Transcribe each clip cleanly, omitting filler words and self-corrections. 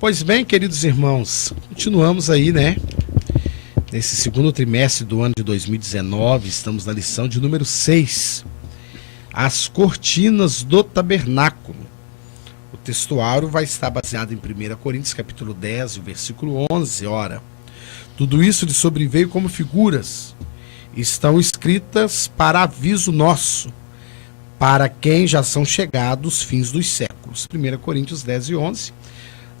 Pois bem, queridos irmãos, continuamos aí, né? Nesse segundo trimestre do ano de 2019, estamos na lição de número 6. As cortinas do tabernáculo. O textuário vai estar baseado em 1 Coríntios, capítulo 10, o versículo 11. Ora, tudo isso lhe sobreveio como figuras. Estão escritas para aviso nosso, para quem já são chegados os fins dos séculos. 1 Coríntios 10 e 11.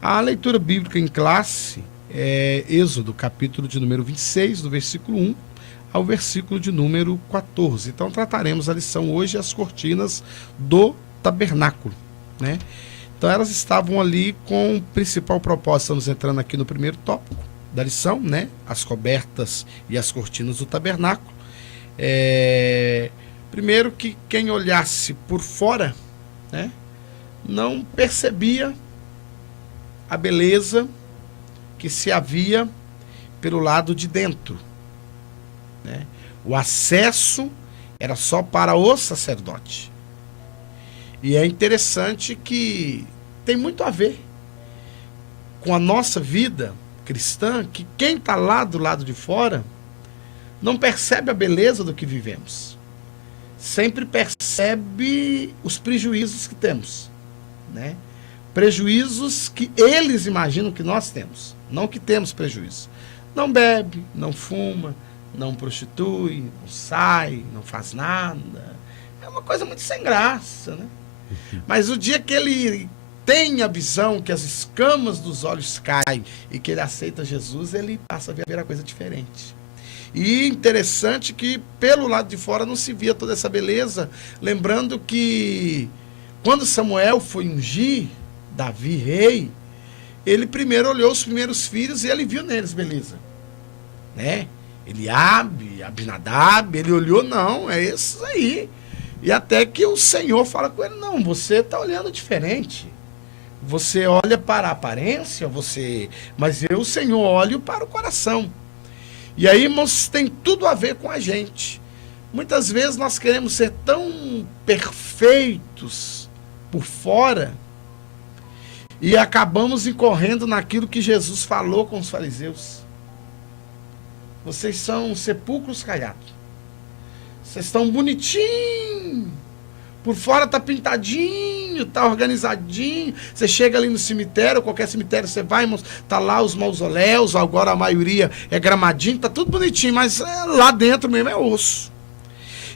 A leitura bíblica em classe é Êxodo, capítulo de número 26, do versículo 1 ao versículo de número 14. Então trataremos a lição hoje, as cortinas do tabernáculo, né? Então elas estavam ali com o principal propósito. Estamos entrando aqui no primeiro tópico da lição, né? As cobertas e as cortinas do tabernáculo. Primeiro que quem olhasse por fora, né, não percebia a beleza que se havia pelo lado de dentro, né? O acesso era só para o sacerdote. E é interessante que tem muito a ver com a nossa vida cristã, que quem está lá do lado de fora não percebe a beleza do que vivemos. Sempre percebe os prejuízos que temos, né? Prejuízos que eles imaginam que nós temos, não que temos prejuízo. Não bebe, não fuma, não prostitui, não sai, não faz nada. É uma coisa muito sem graça, né? Mas o dia que ele tem a visão, que as escamas dos olhos caem e que ele aceita Jesus, ele passa a ver a coisa diferente. E interessante que pelo lado de fora não se via toda essa beleza, lembrando que quando Samuel foi ungir Davi rei, ele primeiro olhou os primeiros filhos e ele viu neles beleza, né? Eliabe, Abinadab, ele olhou, não, é esses aí. E até que o Senhor fala com ele, não, você está olhando diferente. Você olha para a aparência, mas eu, Senhor, olho para o coração. E aí, irmãos, tem tudo a ver com a gente. Muitas vezes nós queremos ser tão perfeitos por fora e acabamos incorrendo naquilo que Jesus falou com os fariseus. Vocês são sepulcros caiados. Vocês estão bonitinhos. Por fora tá pintadinho, tá organizadinho. Você chega ali no cemitério, qualquer cemitério você vai, irmãos, tá lá os mausoléus, agora a maioria é gramadinho, tá tudo bonitinho, mas lá dentro mesmo é osso.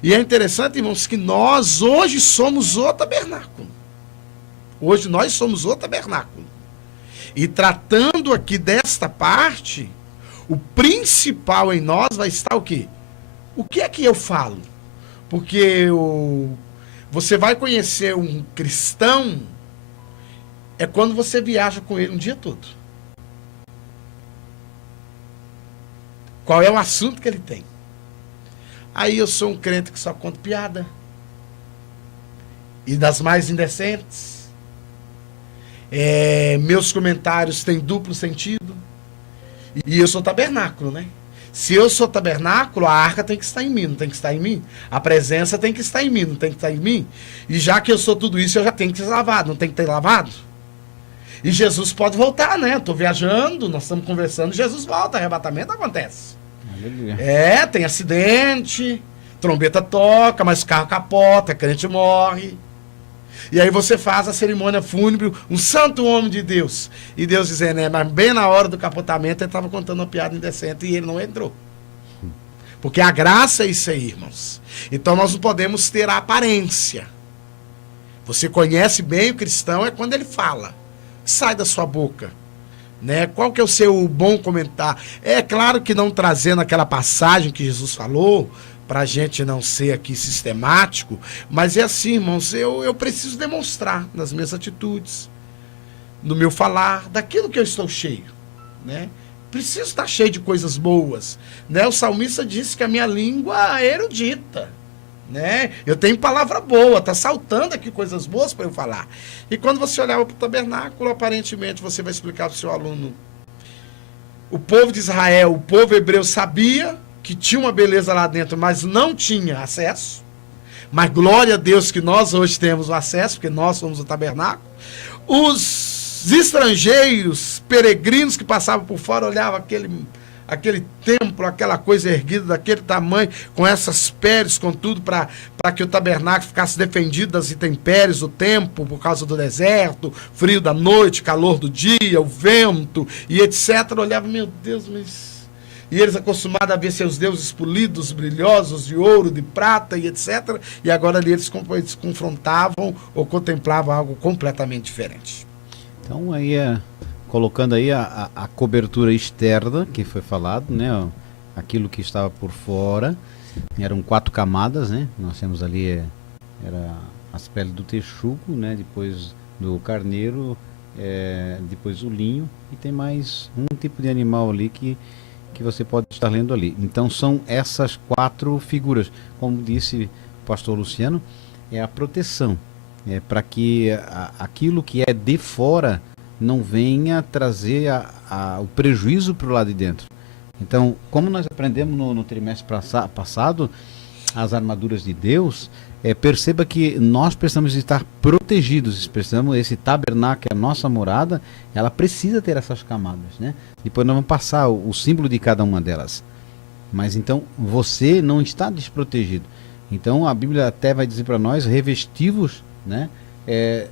E é interessante, irmãos, que nós hoje somos o tabernáculo. Hoje nós somos o tabernáculo. E tratando aqui desta parte, o principal em nós vai estar o quê? O que é que eu falo? Porque você vai conhecer um cristão é quando você viaja com ele um dia todo. Qual é o assunto que ele tem? Aí eu sou um crente que só conta piada. E das mais indecentes. Meus comentários têm duplo sentido. E eu sou tabernáculo, né? Se eu sou tabernáculo, a arca tem que estar em mim, não tem que estar em mim? A presença tem que estar em mim, não tem que estar em mim? E já que eu sou tudo isso, eu já tenho que ser lavado, não tem que ter lavado? E Jesus pode voltar, né? Estou viajando, nós estamos conversando, Jesus volta, arrebatamento acontece. Aleluia. Tem acidente, trombeta toca, mas o carro capota, a crente morre. E aí você faz a cerimônia fúnebre, um santo homem de Deus. E Deus dizendo, mas bem na hora do capotamento ele estava contando uma piada indecente e ele não entrou. Porque a graça é isso aí, irmãos. Então nós não podemos ter a aparência. Você conhece bem o cristão é quando ele fala. Sai da sua boca. Né? Qual que é o seu bom comentário? É claro que não trazendo aquela passagem que Jesus falou, para a gente não ser aqui sistemático, mas é assim, irmãos, eu preciso demonstrar nas minhas atitudes, no meu falar, daquilo que eu estou cheio, né? Preciso estar cheio de coisas boas, né? O salmista disse que a minha língua é erudita, né? Eu tenho palavra boa, está saltando aqui coisas boas para eu falar. E quando você olhava para o tabernáculo, aparentemente você vai explicar para o seu aluno, o povo de Israel, o povo hebreu sabia que tinha uma beleza lá dentro, mas não tinha acesso. Mas glória a Deus que nós hoje temos o acesso, porque nós somos o tabernáculo. Os estrangeiros peregrinos que passavam por fora olhavam aquele templo, aquela coisa erguida daquele tamanho, com essas pés, com tudo, para que o tabernáculo ficasse defendido das intempéries do tempo, por causa do deserto, frio da noite, calor do dia, o vento e etc. Olhava, meu Deus, mas... E eles acostumados a ver seus deuses polidos, brilhosos, de ouro, de prata e etc. E agora ali eles confrontavam ou contemplavam algo completamente diferente. Então aí colocando aí a cobertura externa que foi falado, né? Aquilo que estava por fora, eram 4 camadas, né? Nós temos ali era as peles do texugo, né? Depois do carneiro, depois o linho, e tem mais um tipo de animal ali que você pode estar lendo ali. Então são essas 4 figuras, como disse o pastor Luciano, é a proteção, para que aquilo que é de fora não venha trazer o prejuízo para o lado de dentro. Então, como nós aprendemos no trimestre passado, as armaduras de Deus, perceba que nós precisamos estar protegidos, precisamos, esse tabernáculo, a nossa morada, ela precisa ter essas camadas, né? Depois nós vamos passar o símbolo de cada uma delas. Mas então, você não está desprotegido. Então, a Bíblia até vai dizer para nós, revestivos, né?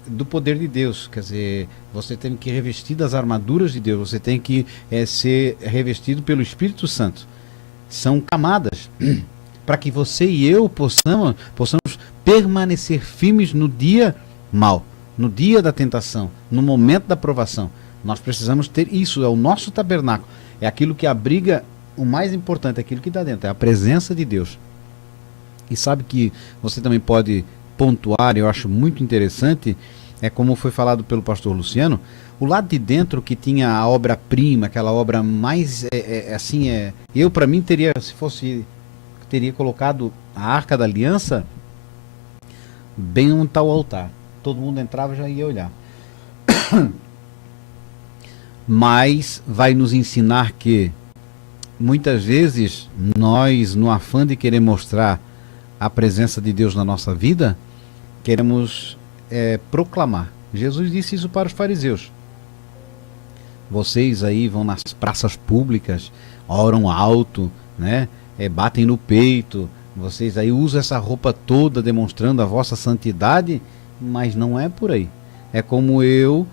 Do poder de Deus, quer dizer, você tem que revestir das armaduras de Deus, você tem que ser revestido pelo Espírito Santo. São camadas para que você e eu possamos permanecer firmes no dia mau, no dia da tentação, no momento da provação. Nós precisamos ter isso, é o nosso tabernáculo, é aquilo que abriga, o mais importante, aquilo que está dentro, é a presença de Deus. E sabe que você também pode pontuar, eu acho muito interessante, como foi falado pelo pastor Luciano, o lado de dentro que tinha a obra-prima, aquela obra mais, eu para mim teria colocado a Arca da Aliança bem onde está o altar. Todo mundo entrava e já ia olhar. Mas vai nos ensinar que muitas vezes nós, no afã de querer mostrar a presença de Deus na nossa vida, queremos proclamar. Jesus disse isso para os fariseus. Vocês aí vão nas praças públicas, oram alto, né? Batem no peito, vocês aí usam essa roupa toda demonstrando a vossa santidade, mas não é por aí. É como eu,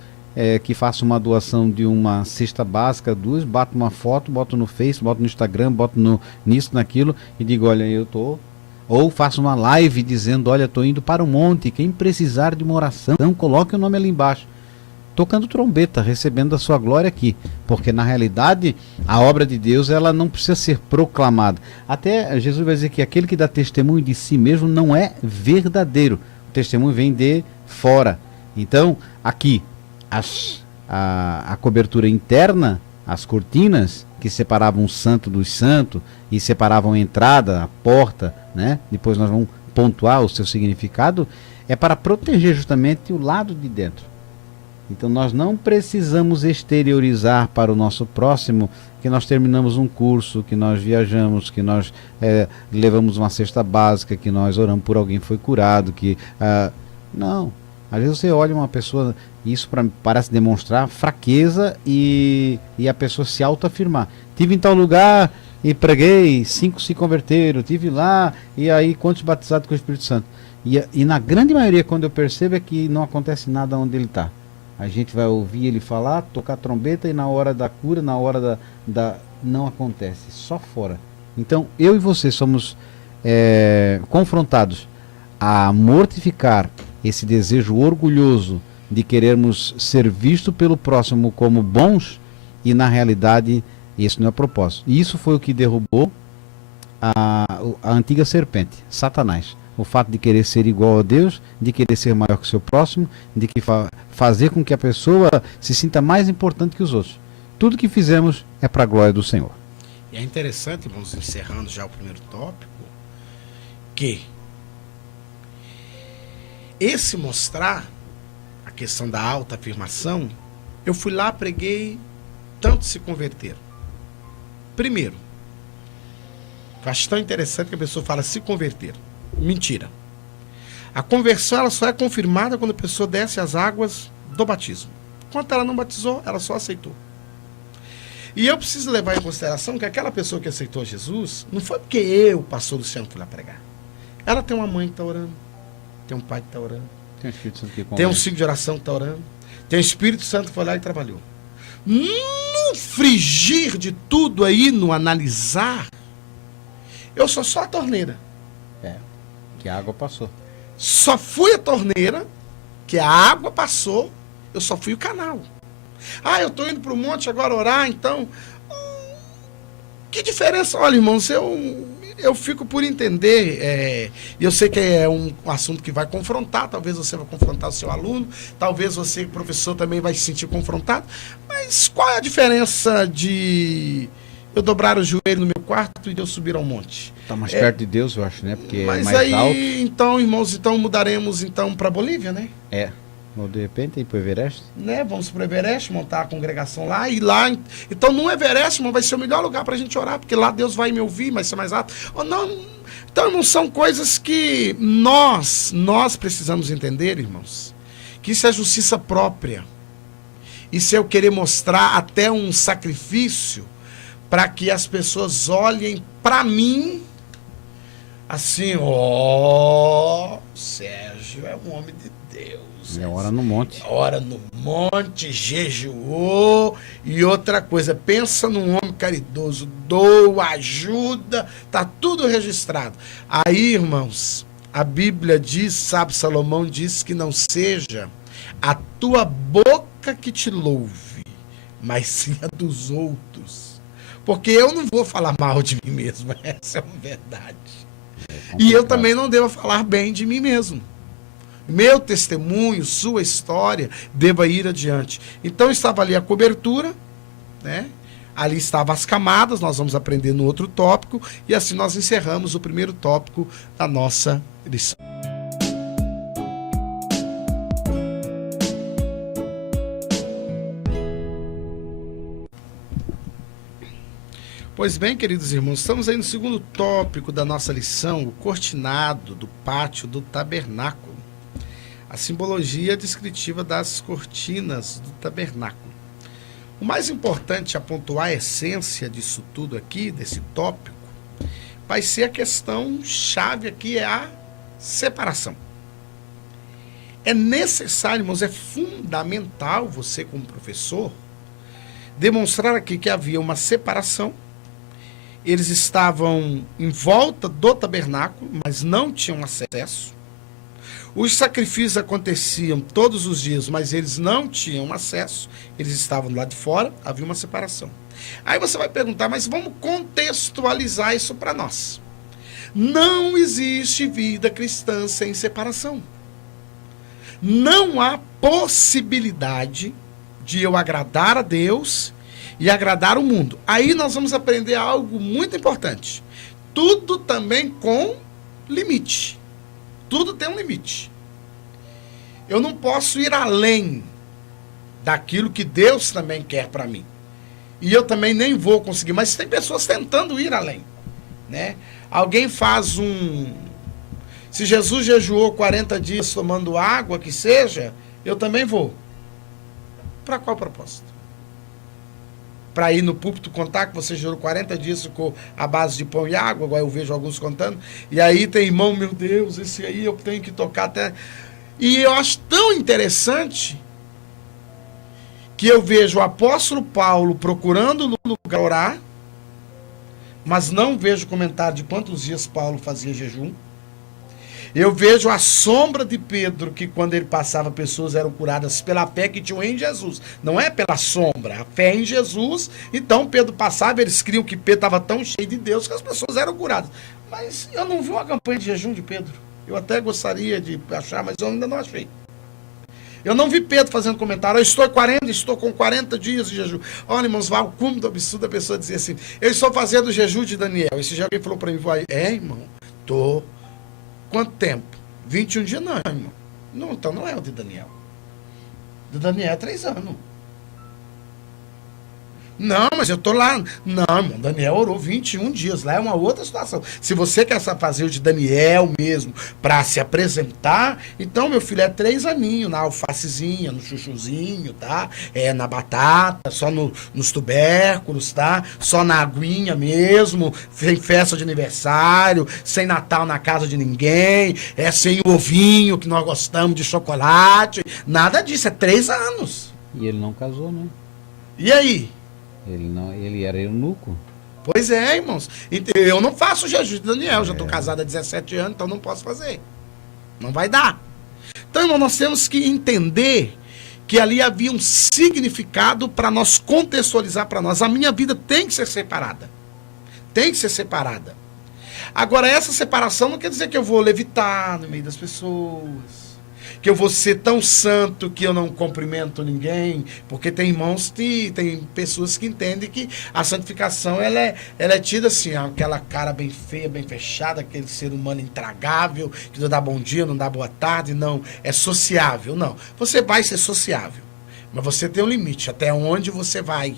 que faço uma doação de uma cesta básica, 2, bato uma foto, boto no Face, boto no Instagram, boto nisso, naquilo, e digo, olha, eu tô... Ou faço uma live dizendo, olha, estou indo para o monte, quem precisar de uma oração, coloque o nome ali embaixo. Tocando trombeta, recebendo a sua glória aqui. Porque na realidade, a obra de Deus, ela não precisa ser proclamada. Até Jesus vai dizer que aquele que dá testemunho de si mesmo não é verdadeiro. O testemunho vem de fora. Então, aqui, a cobertura interna, as cortinas que separavam o santo dos santos e separavam a entrada, a porta, né? Depois nós vamos pontuar o seu significado, é para proteger justamente o lado de dentro. Então nós não precisamos exteriorizar para o nosso próximo que nós terminamos um curso, que nós viajamos, que nós levamos uma cesta básica, que nós oramos por alguém que foi curado, não. Às vezes você olha uma pessoa, isso parece demonstrar fraqueza e a pessoa se autoafirmar. Tive em tal lugar e preguei, 5 se converteram, tive lá, e aí quantos batizados com o Espírito Santo? E na grande maioria, quando eu percebo, é que não acontece nada onde ele está. A gente vai ouvir ele falar, tocar trombeta, e na hora da cura, na hora não acontece, só fora. Então, eu e você somos confrontados a mortificar esse desejo orgulhoso de querermos ser visto pelo próximo como bons, e na realidade esse não é o propósito. E isso foi o que derrubou a antiga serpente, Satanás. O fato de querer ser igual a Deus, de querer ser maior que o seu próximo, de que fazer com que a pessoa se sinta mais importante que os outros. Tudo que fizemos é para a glória do Senhor. E é interessante, vamos encerrando já o primeiro tópico, que esse mostrar a questão da autoafirmação, eu fui lá, preguei, tantos se converteram. Primeiro, eu acho tão interessante que a pessoa fala se converteram. Mentira. A conversão ela só é confirmada quando a pessoa desce as águas do batismo. Enquanto ela não batizou, ela só aceitou. E eu preciso levar em consideração que aquela pessoa que aceitou Jesus, não foi porque eu, pastor Luciano, fui lá pregar. Ela tem uma mãe que está orando, tem um pai que está orando, Tem um Espírito Santo que tem um ciclo de oração que está orando, tem o Espírito Santo que foi lá e trabalhou. No frigir de tudo aí, no analisar, eu sou só a torneira. Que a água passou. Só fui a torneira, que a água passou, eu só fui o canal. Ah, eu estou indo para o monte agora orar, então... que diferença? Olha, irmãos, eu fico por entender, eu sei que é um assunto que vai confrontar, talvez você vai confrontar o seu aluno, talvez você, professor, também vai se sentir confrontado, mas qual é a diferença de eu dobrar o joelho no meu quarto e de eu subir ao monte? Está mais perto de Deus, eu acho, né? Porque Mas é mais aí, alto. então, irmãos, então mudaremos então para Bolívia, né? Ou de repente ir para o Everest. Né? Vamos para o Everest, montar a congregação lá, e lá, então no Everest, irmão, vai ser o melhor lugar para a gente orar, porque lá Deus vai me ouvir, vai ser mais alto. Ou não, então, irmãos, são coisas que nós precisamos entender, irmãos, que isso é justiça própria. Isso é eu querer mostrar até um sacrifício para que as pessoas olhem para mim assim, Sérgio é um homem de Deus. É hora no monte. Ora no monte, jejuou. E outra coisa, pensa num homem caridoso, doa, ajuda, tá tudo registrado. Aí, irmãos, a Bíblia diz, sabe, Salomão diz que não seja a tua boca que te louve, mas sim a dos outros. Porque eu não vou falar mal de mim mesmo, essa é uma verdade. E eu também não devo falar bem de mim mesmo. Meu testemunho, sua história, deva ir adiante. Então estava ali a cobertura, né? Ali estavam as camadas, nós vamos aprender no outro tópico, e assim nós encerramos o primeiro tópico da nossa lição. Pois bem, queridos irmãos, estamos aí no segundo tópico da nossa lição, o cortinado do pátio do tabernáculo. A simbologia descritiva das cortinas do tabernáculo. O mais importante a pontuar a essência disso tudo aqui, desse tópico, vai ser a questão chave aqui, é a separação. É necessário, irmãos, é fundamental você como professor demonstrar aqui que havia uma separação. Eles estavam em volta do tabernáculo, mas não tinham acesso. Os sacrifícios aconteciam todos os dias, mas eles não tinham acesso. Eles estavam lá de fora, havia uma separação. Aí você vai perguntar, mas vamos contextualizar isso para nós. Não existe vida cristã sem separação. Não há possibilidade de eu agradar a Deus e agradar o mundo. Aí nós vamos aprender algo muito importante. Tudo também com limite. Tudo tem um limite. Eu não posso ir além daquilo que Deus também quer para mim. E eu também nem vou conseguir. Mas tem pessoas tentando ir além, né? Alguém faz se Jesus jejuou 40 dias tomando água, que seja, eu também vou. Para qual propósito? Para ir no púlpito contar que você jejuou 40 dias, ficou à base de pão e água, agora eu vejo alguns contando, e aí tem irmão, meu Deus, esse aí eu tenho que tocar até... E eu acho tão interessante que eu vejo o apóstolo Paulo procurando no lugar orar, mas não vejo comentário de quantos dias Paulo fazia jejum. Eu vejo a sombra de Pedro, que quando ele passava, pessoas eram curadas pela fé que tinham em Jesus. Não é pela sombra, a fé em Jesus. Então Pedro passava, eles criam que Pedro estava tão cheio de Deus que as pessoas eram curadas. Mas eu não vi uma campanha de jejum de Pedro. Eu até gostaria de achar, mas eu ainda não achei. Eu não vi Pedro fazendo comentário, estou com 40 dias de jejum. Olha, irmãos, vai ao cúmulo do absurdo a pessoa dizer assim, eu estou fazendo o jejum de Daniel. Esse já alguém falou para mim, irmão, tô... Quanto tempo? 21 dias não, irmão. Não, então não é o de Daniel. O de Daniel é 3 anos. Não, mas eu tô lá. Não, irmão, Daniel orou 21 dias. Lá é uma outra situação. Se você quer fazer o de Daniel mesmo para se apresentar, então, meu filho, é 3 aninhos na alfacezinha, no chuchuzinho, tá? É na batata, só nos tubérculos, tá? Só na aguinha mesmo, sem festa de aniversário, sem Natal na casa de ninguém, sem o ovinho que nós gostamos de chocolate. Nada disso, é 3 anos. E ele não casou, né? E aí? Ele era eunuco. Pois é, irmãos. Eu não faço o jejum de Daniel, já estou casado há 17 anos, então não posso fazer. Não vai dar. Então, irmão, nós temos que entender que ali havia um significado para nós contextualizar para nós. A minha vida tem que ser separada. Tem que ser separada. Agora, essa separação não quer dizer que eu vou levitar no meio das pessoas, que eu vou ser tão santo que eu não cumprimento ninguém, porque tem irmãos, tem pessoas que entendem que a santificação ela é tida assim, aquela cara bem feia, bem fechada, aquele ser humano intragável, que não dá bom dia, não dá boa tarde, não, é sociável, não. Você vai ser sociável, mas você tem um limite, até onde você vai.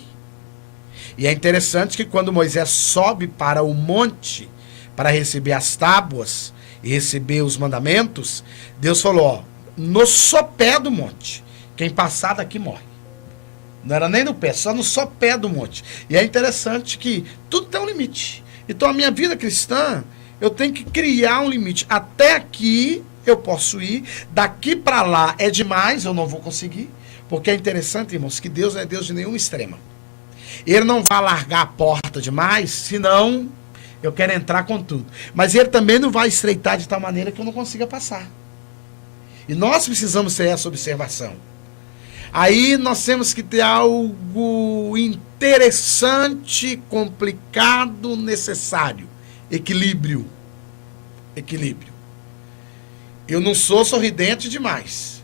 E é interessante que quando Moisés sobe para o monte, para receber as tábuas e receber os mandamentos, Deus falou, ó, no sopé do monte. Quem passar daqui morre. Não era nem no pé, só no sopé do monte. E é interessante que tudo tem um limite. Então a minha vida cristã, eu tenho que criar um limite. Até aqui eu posso ir, daqui para lá é demais, eu não vou conseguir. Porque é interessante, irmãos, que Deus não é Deus de nenhuma extrema. Ele não vai largar a porta demais, senão eu quero entrar com tudo. Mas ele também não vai estreitar de tal maneira que eu não consiga passar. E nós precisamos ter essa observação. Aí nós temos que ter algo interessante, complicado, necessário. Equilíbrio. Equilíbrio. Eu não sou sorridente demais,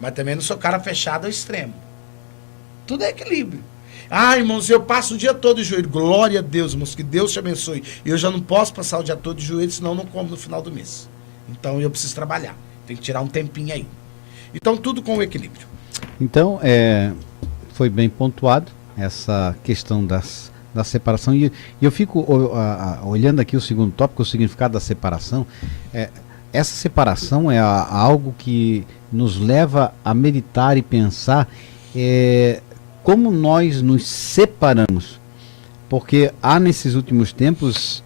mas também não sou cara fechado ao extremo. Tudo é equilíbrio. Ah, irmãos, eu passo o dia todo de joelho. Glória a Deus, irmãos, que Deus te abençoe. Eu já não posso passar o dia todo de joelho, senão eu não como no final do mês. Então eu preciso trabalhar. Tem que tirar um tempinho aí. Então, tudo com o equilíbrio. Então, foi bem pontuado essa questão da separação. E eu fico olhando aqui o segundo tópico, o significado da separação. Essa separação é algo que nos leva a meditar e pensar como nós nos separamos. Porque há nesses últimos tempos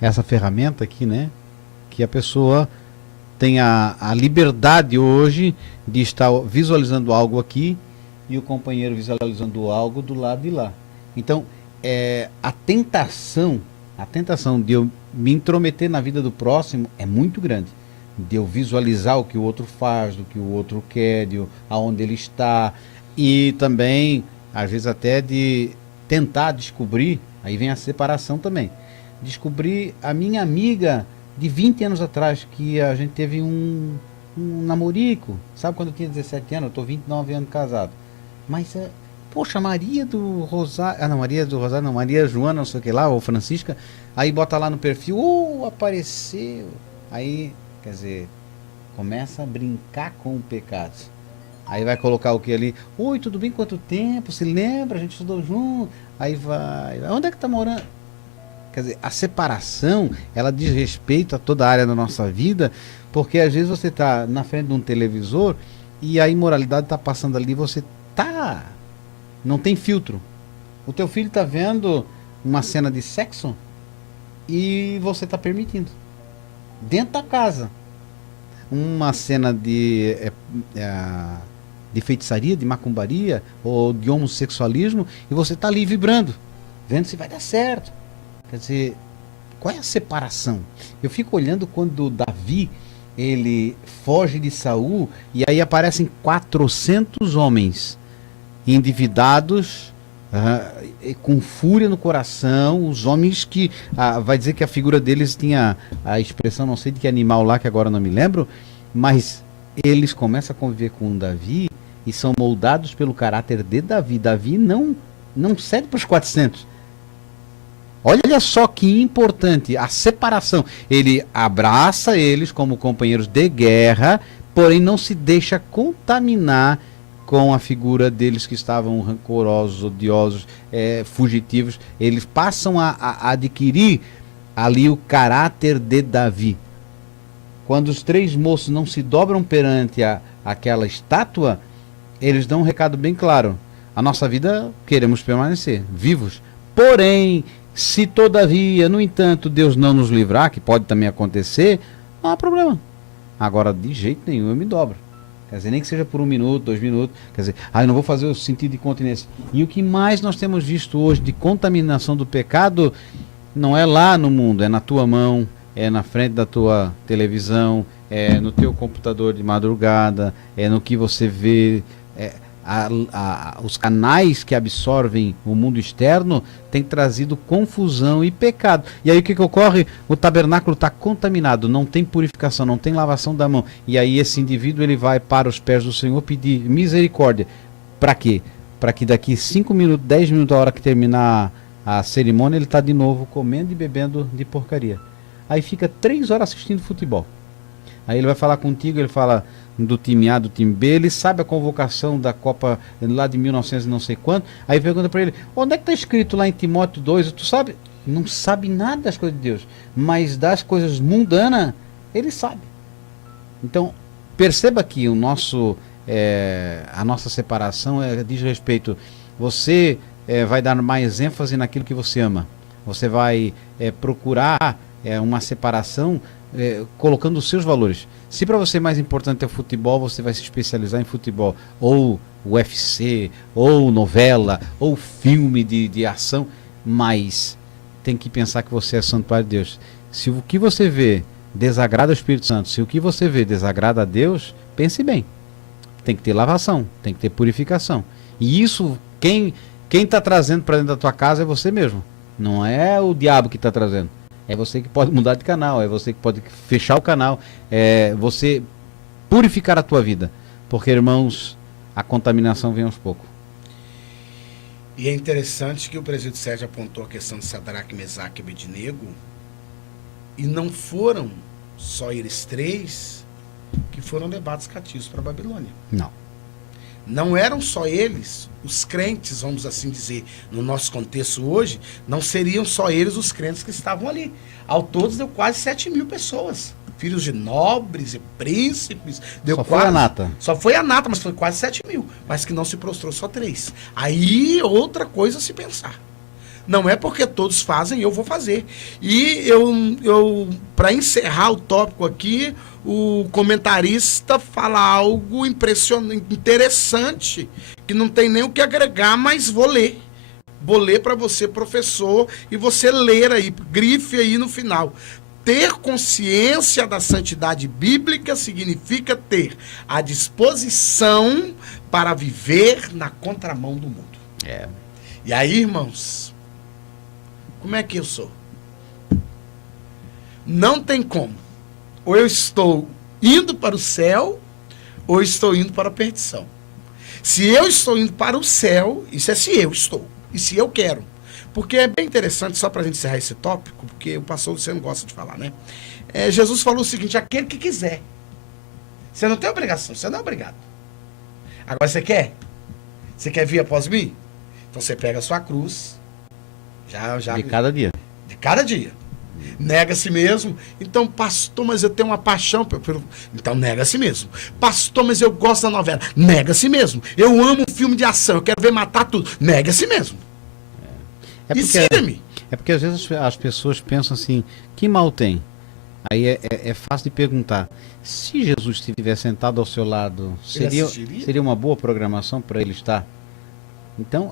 essa ferramenta aqui, né? Que a pessoa tem a liberdade hoje de estar visualizando algo aqui e o companheiro visualizando algo do lado de lá. Então, a tentação de eu me intrometer na vida do próximo é muito grande. De eu visualizar o que o outro faz, do que o outro quer, aonde ele está. E também, às vezes até de tentar descobrir, aí vem a separação também. Descobrir a minha amiga de 20 anos atrás, que a gente teve um namorico, sabe, quando eu tinha 17 anos, eu estou 29 anos casado, mas, poxa, Maria do Rosário, Maria Joana, não sei o que lá, ou Francisca, aí bota lá no perfil, apareceu, aí, quer dizer, começa a brincar com o pecado, aí vai colocar o que ali, oi, tudo bem, quanto tempo, se lembra, a gente estudou junto, aí vai, onde é que tá morando? Quer dizer, a separação, ela diz respeito a toda a área da nossa vida, porque às vezes você está na frente de um televisor e a imoralidade está passando ali, você não tem filtro. O teu filho está vendo uma cena de sexo e você está permitindo. Dentro da casa. Uma cena de feitiçaria, de macumbaria ou de homossexualismo e você está ali vibrando, vendo se vai dar certo. Quer dizer, qual é a separação? Eu fico olhando quando Davi, ele foge de Saul e aí aparecem 400 homens endividados, com fúria no coração, os homens que, vai dizer que a figura deles tinha a expressão, não sei de que animal lá, que agora não me lembro, mas eles começam a conviver com Davi e são moldados pelo caráter de Davi. Davi não cede para os 400. Olha só que importante, a separação. Ele abraça eles como companheiros de guerra, porém não se deixa contaminar com a figura deles que estavam rancorosos, odiosos, fugitivos. Eles passam a adquirir ali o caráter de Davi. Quando os 3 moços não se dobram perante aquela estátua, eles dão um recado bem claro. A nossa vida queremos permanecer vivos. Porém, se todavia, no entanto, Deus não nos livrar, que pode também acontecer, não há problema. Agora, de jeito nenhum, eu me dobro. Quer dizer, nem que seja por 1 minuto, 2 minutos. Quer dizer, eu não vou fazer o sentido de continência. E o que mais nós temos visto hoje de contaminação do pecado, não é lá no mundo, é na tua mão, é na frente da tua televisão, é no teu computador de madrugada, é no que você vê. Os canais que absorvem o mundo externo têm trazido confusão e pecado. E aí o que ocorre? O tabernáculo está contaminado, não tem purificação, não tem lavação da mão. E aí esse indivíduo ele vai para os pés do Senhor pedir misericórdia. Para quê? Para que daqui 5 minutos, 10 minutos, a hora que terminar a cerimônia, ele está de novo comendo e bebendo de porcaria. Aí fica 3 horas assistindo futebol. Aí ele vai falar contigo, ele fala do time A, do time B, ele sabe a convocação da Copa lá de 1900 e não sei quanto. Aí pergunta para ele, onde é que está escrito lá em Timóteo 2? Tu sabe? Não sabe nada das coisas de Deus, mas das coisas mundanas, ele sabe. Então, perceba que a nossa separação diz respeito, você vai dar mais ênfase naquilo que você ama. Você vai procurar uma separação colocando os seus valores. Se para você mais importante é o futebol, você vai se especializar em futebol, ou UFC, ou novela, ou filme de ação, mas tem que pensar que você é santuário de Deus. Se o que você vê desagrada o Espírito Santo, se o que você vê desagrada a Deus, pense bem. Tem que ter lavação, tem que ter purificação. E isso, quem está trazendo para dentro da tua casa é você mesmo. Não é o diabo que está trazendo. É você que pode mudar de canal, é você que pode fechar o canal, é você purificar a tua vida. Porque, irmãos, a contaminação vem aos poucos. E é interessante que o presídio Sérgio apontou a questão de Sadraque, Mesaque e Abednego, e não foram só eles 3 que foram levados cativos para a Babilônia. Não. Não eram só eles, os crentes, vamos assim dizer, no nosso contexto hoje, não seriam só eles os crentes que estavam ali. Ao todo deu quase 7.000 pessoas. Filhos de nobres e príncipes. Foi a nata. Só foi a nata, mas foi quase 7.000. Mas que não se prostrou só 3. Aí outra coisa a se pensar. Não é porque todos fazem, eu vou fazer. E eu para encerrar o tópico aqui, o comentarista fala algo impressionante, interessante, que não tem nem o que agregar, mas vou ler. Vou ler para você, professor, e você ler aí, grife aí no final. Ter consciência da santidade bíblica significa ter a disposição para viver na contramão do mundo. E aí, irmãos, como é que eu sou? Não tem como. Ou eu estou indo para o céu, ou eu estou indo para a perdição. Se eu estou indo para o céu, isso é se eu estou. E se eu quero. Porque é bem interessante, só para a gente encerrar esse tópico, porque o pastor Luciano gosta de falar, né? Jesus falou o seguinte, aquele que quiser. Você não tem obrigação, você não é obrigado. Agora você quer? Você quer vir após mim? Então você pega a sua cruz. De cada dia. De cada dia. Nega a si mesmo. Então, pastor, mas eu tenho uma paixão pelo... Então, nega a si mesmo. Pastor, mas eu gosto da novela. Nega a si mesmo. Eu amo filme de ação. Eu quero ver matar tudo. Nega a si mesmo. Ensina-me. É porque às vezes as pessoas pensam assim, que mal tem? Aí é fácil de perguntar. Se Jesus estiver sentado ao seu lado, seria uma boa programação para ele estar? Então,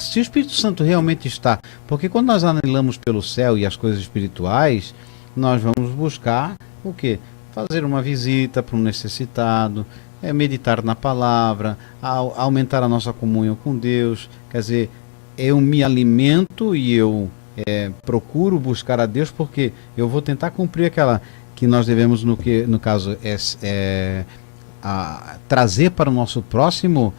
se o Espírito Santo realmente está, porque quando nós anelamos pelo céu e as coisas espirituais, nós vamos buscar o quê? Fazer uma visita para um necessitado, meditar na palavra, aumentar a nossa comunhão com Deus. Quer dizer, eu me alimento e eu procuro buscar a Deus, porque eu vou tentar cumprir aquela que nós devemos, no caso, trazer para o nosso próximo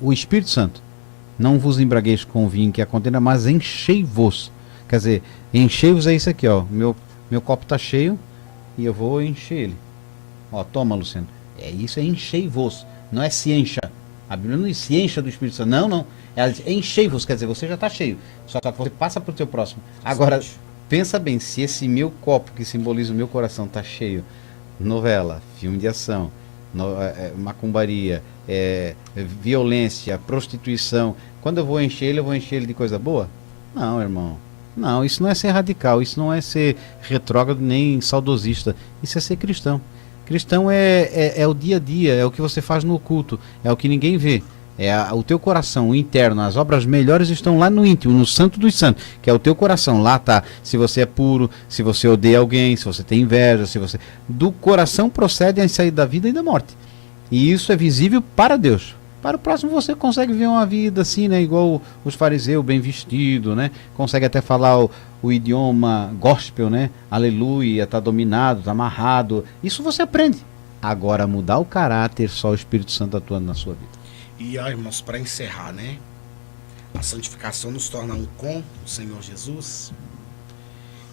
o Espírito Santo. Não vos embragueis com o vinho que a contenda, mas enchei-vos. Quer dizer, enchei-vos é isso aqui, ó. Meu copo está cheio e eu vou encher ele. Ó, toma, Luciano. Isso é enchei-vos. Não é se encha. A Bíblia não diz se encha do Espírito Santo. Não, não. Ela diz enchei-vos, quer dizer, você já está cheio. Só que você passa para o teu próximo. Agora, pensa bem, se esse meu copo que simboliza o meu coração está cheio, novela, filme de ação, macumbaria, violência, prostituição, quando eu vou encher ele de coisa boa? Não, irmão. Não, isso não é ser radical, isso não é ser retrógrado nem saudosista. Isso é ser cristão. Cristão é o dia a dia, é o que você faz no culto, é o que ninguém vê. O teu coração, o interno, as obras melhores estão lá no íntimo, no santo dos santos, que é o teu coração. Lá tá, se você é puro, se você odeia alguém, se você tem inveja, se você... Do coração procedem a sair da vida e da morte. E isso é visível para Deus. Para o próximo você consegue ver uma vida assim, né? Igual os fariseus, bem vestido, né? Consegue até falar o idioma gospel, né? Aleluia, tá dominado, tá amarrado. Isso você aprende. Agora, mudar o caráter, só o Espírito Santo atuando na sua vida. E, irmãos, para encerrar, né? A santificação nos torna um com o Senhor Jesus.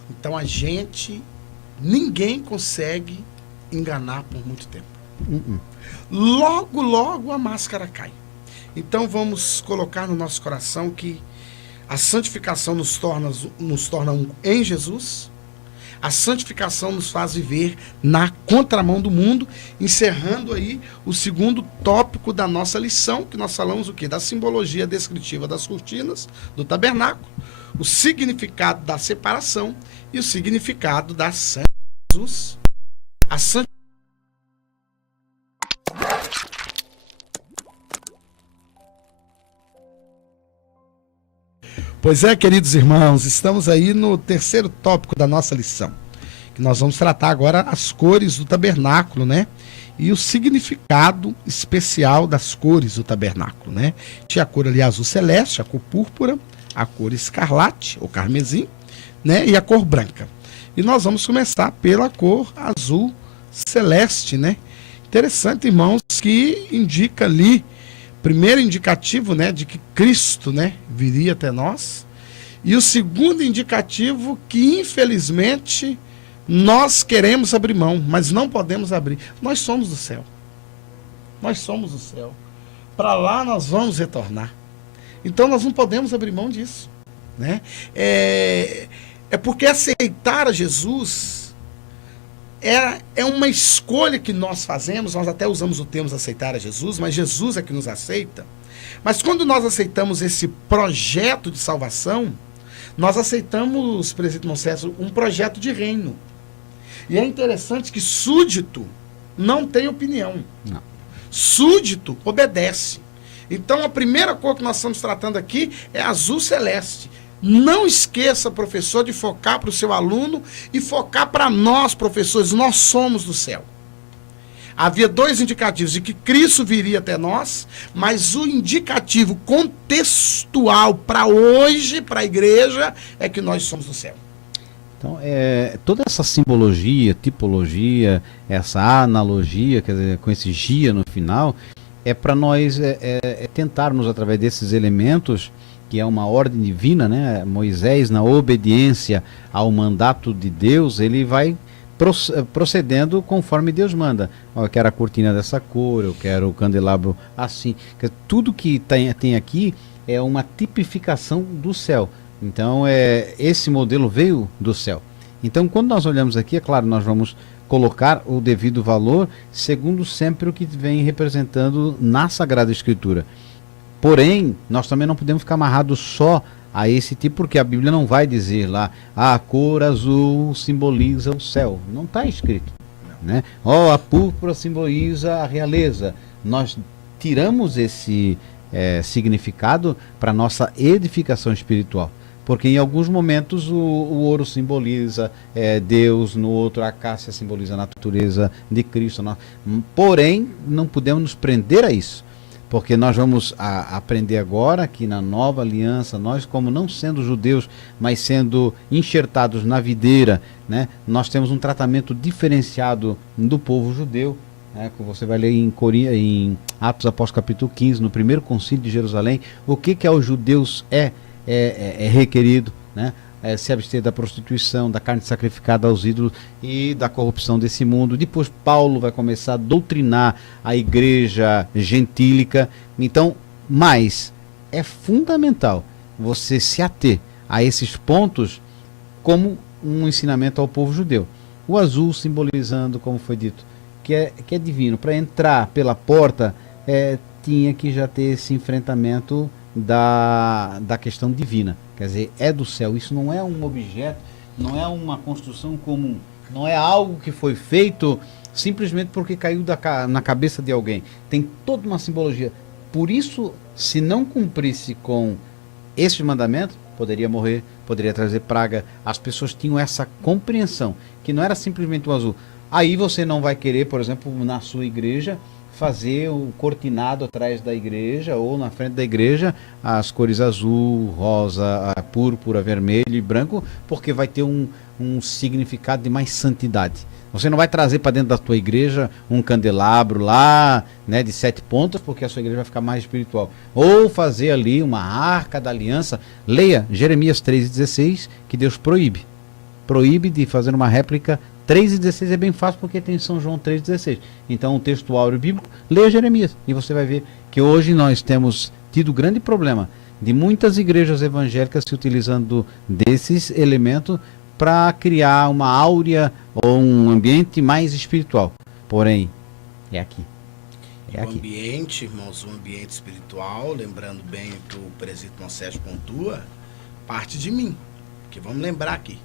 Então, ninguém consegue enganar por muito tempo. Logo, logo a máscara cai. Então, vamos colocar no nosso coração que a santificação nos torna um em Jesus. A santificação nos faz viver na contramão do mundo, encerrando aí o segundo tópico da nossa lição, que nós falamos o quê? Da simbologia descritiva das cortinas do tabernáculo, o significado da separação e o significado da santificação de Jesus. A santificação. Pois é, queridos irmãos, estamos aí no terceiro tópico da nossa lição, que nós vamos tratar agora as cores do tabernáculo, né? E o significado especial das cores do tabernáculo, né? Tinha a cor ali azul celeste, a cor púrpura, a cor escarlate ou carmesim, né? E a cor branca. E nós vamos começar pela cor azul celeste, né? Interessante, irmãos, que indica ali primeiro indicativo, né, de que Cristo, né, viria até nós. E o segundo indicativo que, infelizmente, nós queremos abrir mão, mas não podemos abrir. Nós somos do céu. Nós somos do céu. Para lá nós vamos retornar. Então nós não podemos abrir mão disso, né? É porque aceitar a Jesus é uma escolha que nós fazemos. Nós até usamos o termo aceitar a Jesus, mas Jesus é que nos aceita. Mas quando nós aceitamos esse projeto de salvação, nós aceitamos, presidente irmão César, um projeto de reino. E é interessante que súdito não tem opinião. Não. Súdito obedece. Então a primeira cor que nós estamos tratando aqui é azul celeste. Não esqueça, professor, de focar para o seu aluno e focar para nós, professores. Nós somos do céu. Havia dois indicativos de que Cristo viria até nós, mas o indicativo contextual para hoje, para a igreja, é que nós somos do céu. Então, toda essa simbologia, tipologia, essa analogia, quer dizer, com esse gia no final, é para nós tentarmos, através desses elementos, que é uma ordem divina, né? Moisés, na obediência ao mandato de Deus, ele vai procedendo conforme Deus manda. Eu quero a cortina dessa cor, eu quero o candelabro assim. Tudo que tem aqui é uma tipificação do céu. Então, esse modelo veio do céu. Então, quando nós olhamos aqui, é claro, nós vamos colocar o devido valor segundo sempre o que vem representando na Sagrada Escritura. Porém, nós também não podemos ficar amarrados só a esse tipo, porque a Bíblia não vai dizer lá, a cor azul simboliza o céu. Não está escrito, né? A púrpura simboliza a realeza. Nós tiramos esse significado para nossa edificação espiritual. Porque em alguns momentos o ouro simboliza Deus, no outro a cássia simboliza a natureza de Cristo. Porém, não podemos nos prender a isso. Porque nós vamos aprender agora que na nova aliança, nós como não sendo judeus, mas sendo enxertados na videira, né, nós temos um tratamento diferenciado do povo judeu. Né, que você vai ler em Atos Apóstolos capítulo 15, no primeiro concílio de Jerusalém, o que aos judeus é requerido, né? se abster da prostituição, da carne sacrificada aos ídolos e da corrupção desse mundo. Depois Paulo vai começar a doutrinar a igreja gentílica. Então, mas é fundamental você se ater a esses pontos como um ensinamento ao povo judeu. O azul simbolizando, como foi dito, que é divino. Para entrar pela porta, tinha que já ter esse enfrentamento da questão divina. Quer dizer, é do céu. Isso não é um objeto, não é uma construção comum. Não é algo que foi feito simplesmente porque caiu na cabeça de alguém. Tem toda uma simbologia. Por isso, se não cumprisse com esses mandamentos, poderia morrer, poderia trazer praga. As pessoas tinham essa compreensão, que não era simplesmente o azul. Aí você não vai querer, por exemplo, na sua igreja, fazer o cortinado atrás da igreja ou na frente da igreja as cores azul, rosa, púrpura, vermelho e branco, porque vai ter um significado de mais santidade. Você não vai trazer para dentro da tua igreja um candelabro lá, né, de 7 pontas, porque a sua igreja vai ficar mais espiritual. Ou fazer ali uma arca da aliança. Leia Jeremias 3,16, que Deus proíbe. Proíbe de fazer uma réplica. 3,16 é bem fácil porque tem São João 3,16. Então, o texto áureo bíblico, leia Jeremias e você vai ver que hoje nós temos tido grande problema de muitas igrejas evangélicas se utilizando desses elementos para criar uma áurea ou um ambiente mais espiritual. Porém, é aqui. O ambiente, irmãos, o ambiente espiritual, lembrando bem o que o presbítero Monsérgio pontua, parte de mim. Porque vamos lembrar aqui.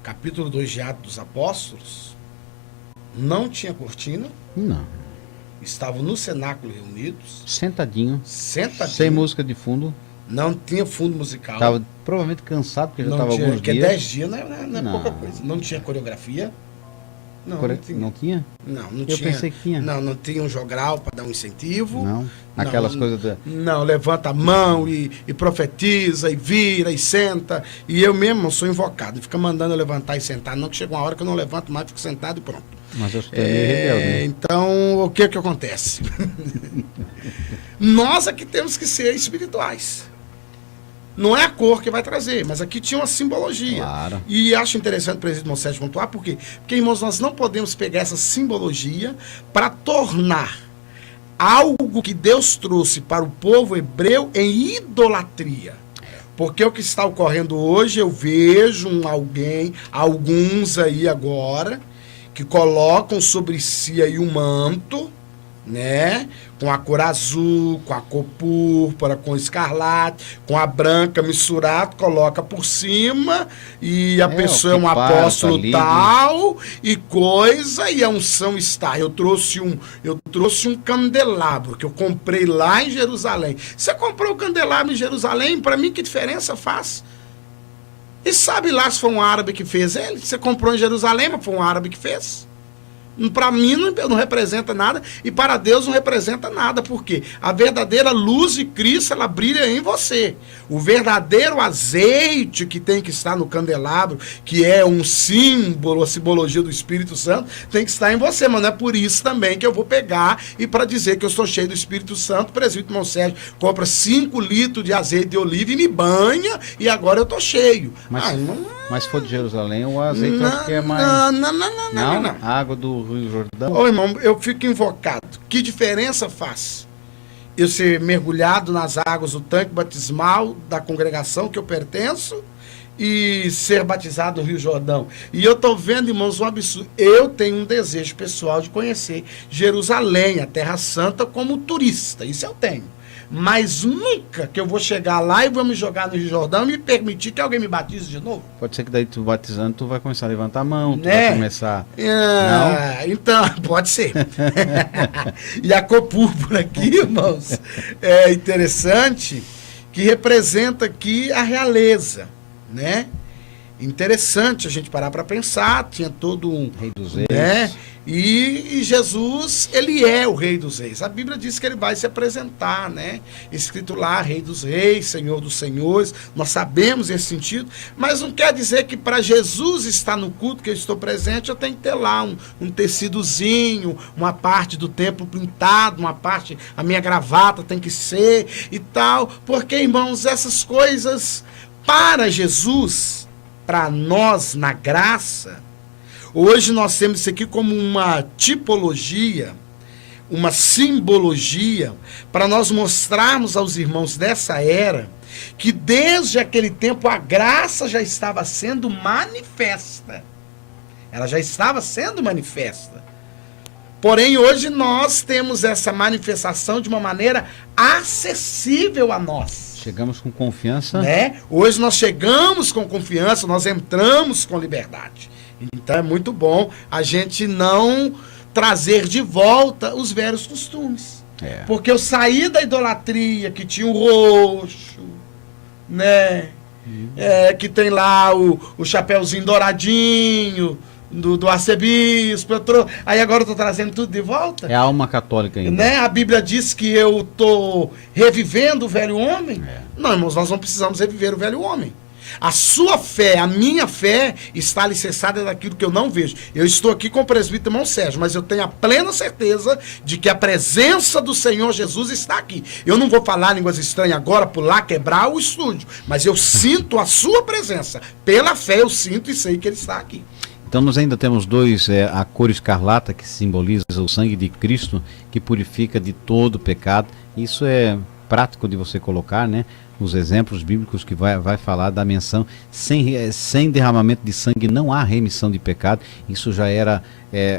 Capítulo 2 de Atos dos Apóstolos, não tinha cortina. Não. Estavam no cenáculo reunidos. Sentadinho. Sentadinho. Sem música de fundo. Não tinha fundo musical. Estava provavelmente cansado, porque já estava alguns porque dias. 10 dias não é pouca coisa. Não tinha coreografia. Não, não tinha. Não tinha? Não Eu tinha. pensei que tinha. Não tinha um jogral para dar um incentivo. Não. Aquelas coisas da... Não, levanta a mão e profetiza, e vira, e senta. E eu mesmo sou invocado. Fica mandando eu levantar e sentar. Não, que chega uma hora que eu não levanto mais, fico sentado e pronto. Mas eu estou meio rebelde, né? Então, o que acontece? Nós aqui temos que ser espirituais. Não é a cor que vai trazer, mas aqui tinha uma simbologia. Claro. E acho interessante o presidente Monsérgio pontuar, por quê? Porque, irmãos, nós não podemos pegar essa simbologia para tornar algo que Deus trouxe para o povo hebreu em idolatria. Porque o que está ocorrendo hoje, eu vejo alguns aí agora, que colocam sobre si aí um manto, né? Com a cor azul, com a cor púrpura, com escarlate, com a branca misturado, coloca por cima e a pessoa é um apóstolo tal e coisa e a unção está. Eu trouxe um candelabro que eu comprei lá em Jerusalém. Você comprou o candelabro em Jerusalém? Para mim, que diferença faz? E sabe lá se foi um árabe que fez ele? Você comprou em Jerusalém, mas foi um árabe que fez? Para mim não representa nada e para Deus não representa nada, porque a verdadeira luz de Cristo, ela brilha em você. O verdadeiro azeite que tem que estar no candelabro, que é um símbolo, a simbologia do Espírito Santo, tem que estar em você, mas não é por isso também que eu vou pegar e para dizer que eu sou cheio do Espírito Santo, o presbítero Monsérgio compra 5 litros de azeite de oliva e me banha e agora eu tô cheio. Mas se for de Jerusalém, o azeite eu acho que é mais... Não. A água do Rio Jordão? Ô, irmão, eu fico invocado. Que diferença faz eu ser mergulhado nas águas do tanque batismal da congregação que eu pertenço e ser batizado no Rio Jordão? E eu tô vendo, irmãos, um absurdo. Eu tenho um desejo pessoal de conhecer Jerusalém, a Terra Santa, como turista. Isso eu tenho. Mas nunca que eu vou chegar lá e vou me jogar no Rio Jordão e me permitir que alguém me batize de novo. Pode ser que daí tu batizando, tu vai começar a levantar a mão, tu né? vai começar... Não? Então, pode ser. E a cor púrpura aqui, irmãos, é interessante, que representa aqui a realeza, né? Interessante a gente parar para pensar, tinha todo um... Rei dos Reis. Né? E Jesus, ele é o Rei dos Reis. A Bíblia diz que ele vai se apresentar, né? Escrito lá, Rei dos Reis, Senhor dos Senhores. Nós sabemos esse sentido, mas não quer dizer que para Jesus estar no culto que eu estou presente, eu tenho que ter lá um tecidozinho, uma parte do templo pintado, uma parte, a minha gravata tem que ser e tal. Porque, irmãos, essas coisas para Jesus, para nós na graça, hoje nós temos isso aqui como uma tipologia, uma simbologia, para nós mostrarmos aos irmãos dessa era que desde aquele tempo a graça já estava sendo manifesta. Ela já estava sendo manifesta. Porém, hoje nós temos essa manifestação de uma maneira acessível a nós. Chegamos com confiança. Né? Hoje nós chegamos com confiança, nós entramos com liberdade. Então é muito bom a gente não trazer de volta os velhos costumes. Porque eu saí da idolatria que tinha o roxo, né? Que tem lá o chapéuzinho douradinho do arcebispo. Aí agora eu estou trazendo tudo de volta. É a alma católica ainda. Né? A Bíblia diz que eu estou revivendo o velho homem. Não, irmãos, nós não precisamos reviver o velho homem. A sua fé, a minha fé, está alicerçada naquilo que eu não vejo. Eu estou aqui com o presbítero irmão Sérgio, mas eu tenho a plena certeza de que a presença do Senhor Jesus está aqui. Eu não vou falar línguas estranhas agora, pular, quebrar o estúdio, mas eu sinto a sua presença. Pela fé eu sinto e sei que ele está aqui. Então nós ainda temos a cor escarlata, que simboliza o sangue de Cristo, que purifica de todo pecado. Isso é prático de você colocar, né? Os exemplos bíblicos que vai falar da menção. Sem derramamento de sangue não há remissão de pecado. Isso já era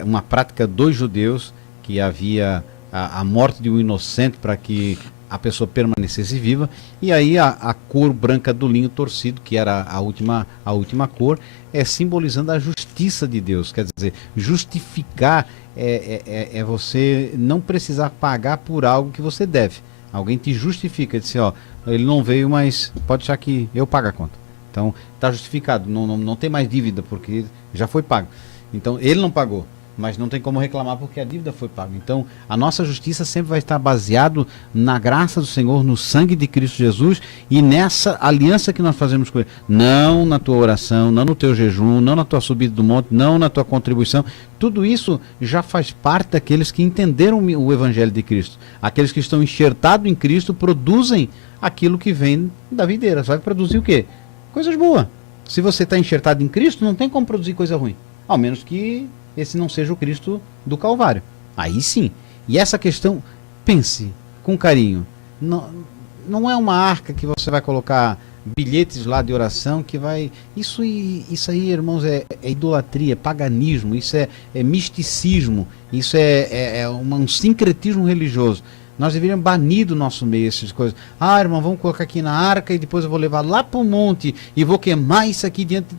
uma prática dos judeus, que havia a morte de um inocente para que a pessoa permanecesse viva. E aí a cor branca do linho torcido, que era a última cor, simbolizando a justiça de Deus. Quer dizer, justificar é você não precisar pagar por algo que você deve. Alguém te justifica, diz assim, ele não veio, mas pode achar que eu pago a conta. Então, está justificado, não tem mais dívida, porque já foi pago. Então, ele não pagou, mas não tem como reclamar porque a dívida foi paga. Então, a nossa justiça sempre vai estar baseado na graça do Senhor, no sangue de Cristo Jesus e nessa aliança que nós fazemos com Ele. Não na tua oração, não no teu jejum, não na tua subida do monte, não na tua contribuição. Tudo isso já faz parte daqueles que entenderam o Evangelho de Cristo. Aqueles que estão enxertados em Cristo produzem aquilo que vem da videira. Vai produzir o quê? Coisas boas. Se você está enxertado em Cristo, não tem como produzir coisa ruim. Ao menos que esse não seja o Cristo do Calvário. Aí sim. E essa questão, pense com carinho. Não é uma arca que você vai colocar bilhetes lá de oração que vai... Isso aí, irmãos, é idolatria, é paganismo, isso é misticismo, isso é um sincretismo religioso. Nós deveríamos banir do nosso meio essas coisas. Irmão, vamos colocar aqui na arca e depois eu vou levar lá para o monte e vou queimar isso aqui diante...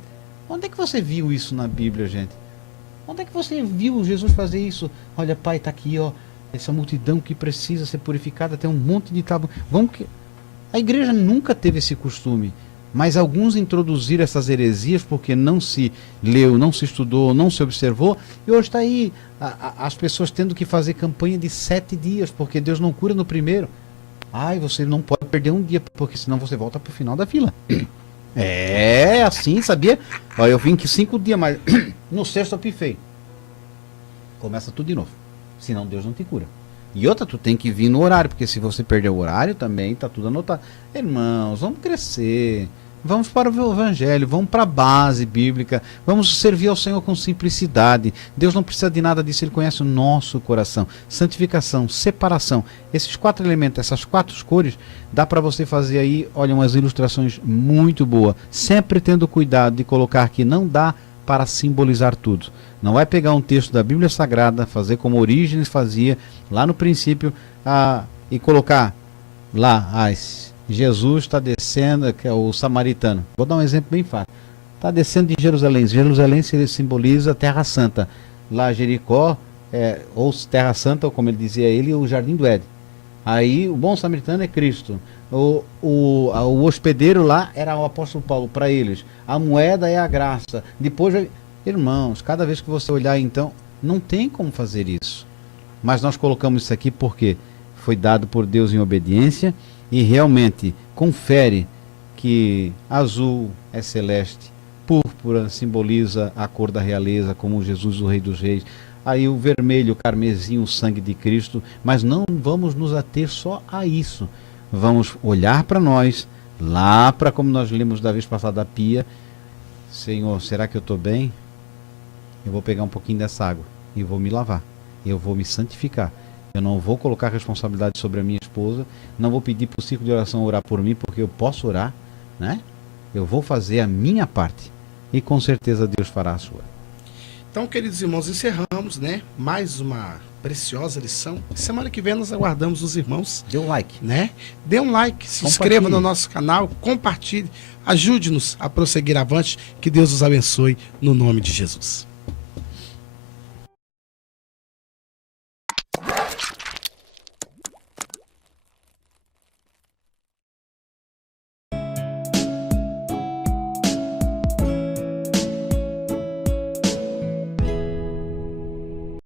Onde é que você viu isso na Bíblia, gente? Onde é que você viu Jesus fazer isso? Olha, Pai, está aqui, essa multidão que precisa ser purificada, tem um monte de tábua. A igreja nunca teve esse costume, mas alguns introduziram essas heresias porque não se leu, não se estudou, não se observou, e hoje está aí as pessoas tendo que fazer campanha de 7 dias, porque Deus não cura no primeiro. Você não pode perder um dia, porque senão você volta para o final da fila. É assim, sabia? Eu vim que 5 dias, mas no sexto eu pifei. Começa tudo de novo. Senão Deus não te cura. E outra, tu tem que vir no horário, porque se você perder o horário também, tá tudo anotado. Irmãos, vamos crescer. Vamos para o Evangelho, vamos para a base bíblica, vamos servir ao Senhor com simplicidade. Deus não precisa de nada disso, Ele conhece o nosso coração. Santificação, separação, esses 4 elementos, essas 4 cores, dá para você fazer aí, olha, umas ilustrações muito boas, sempre tendo cuidado de colocar que não dá para simbolizar tudo. Não vai pegar um texto da Bíblia Sagrada, fazer como Orígenes fazia, lá no princípio, e colocar lá, Jesus está descendo, que é o samaritano. Vou dar um exemplo bem fácil. Está descendo de Jerusalém. Jerusalém simboliza a Terra Santa. Lá Jericó, ou Terra Santa, ou como ele dizia ele, o Jardim do Éden. Aí o bom samaritano é Cristo. O hospedeiro lá era o apóstolo Paulo para eles. A moeda é a graça. Depois, irmãos, cada vez que você olhar, então, não tem como fazer isso. Mas nós colocamos isso aqui porque foi dado por Deus em obediência. E realmente confere que azul é celeste, púrpura simboliza a cor da realeza, como Jesus, o Rei dos Reis. Aí o vermelho, o carmesim, o sangue de Cristo. Mas não vamos nos ater só a isso. Vamos olhar para nós, lá para, como nós lemos da vez passada, a pia. Senhor, será que eu estou bem? Eu vou pegar um pouquinho dessa água e vou me lavar. Eu vou me santificar. Eu não vou colocar responsabilidade sobre a minha esposa. Não vou pedir para o círculo de oração orar por mim, porque eu posso orar, né? Eu vou fazer a minha parte. E com certeza Deus fará a sua. Então, queridos irmãos, encerramos, né? Mais uma preciosa lição. Semana que vem nós aguardamos os irmãos. Dê um like. Né? Dê um like, se inscreva no nosso canal, compartilhe, ajude-nos a prosseguir avante. Que Deus os abençoe no nome de Jesus.